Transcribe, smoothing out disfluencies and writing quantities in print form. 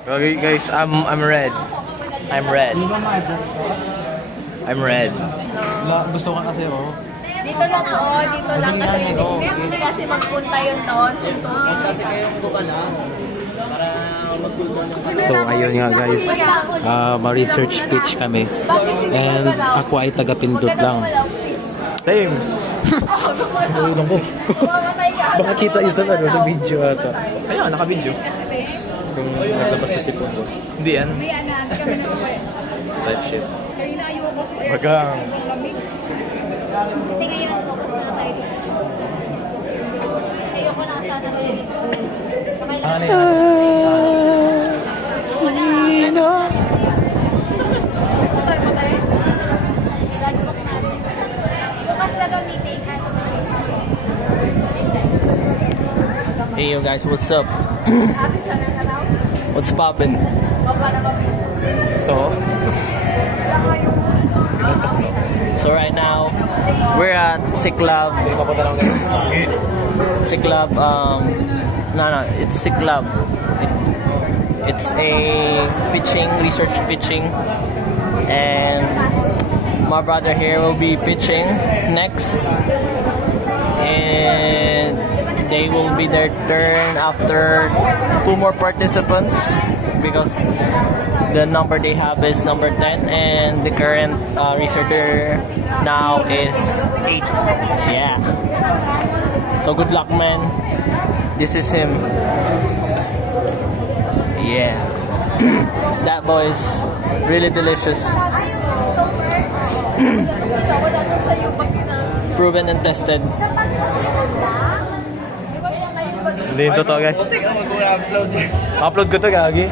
Okay guys, I'm red. I'm red. I'm red. Gusto ka kasi oh. Dito lang dito lang kasi kasi magpunta yun doon. Kasi kayong buka lang. Para magpunta ng So ayun nga guys, ma-research pitch kami. And ako ay taga-pindot lang. Same. Ayun ko. Baka kita yung sa video ata. Ayun, naka-video. Kung naglabas sa sipon ko. Hindi yan. Type shit. Bagang. Kasi ngayon, focus na tayo dito. Ayoko na sana dito. Ano yan? Sino? Hey yo guys, what's up? What's poppin'? Ito. So right now, we're at Siklab. Siklab, no, it's Siklab. It's a pitching, research pitching. And my brother here will be pitching next. And they will be their turn after 2 more participants because the number they have is number 10 and the current researcher now is 8. Yeah. So good luck, man. This is him. Yeah. That boy is really delicious. Proven and tested. Hindi yung totoo guys. Upload ko to gagi.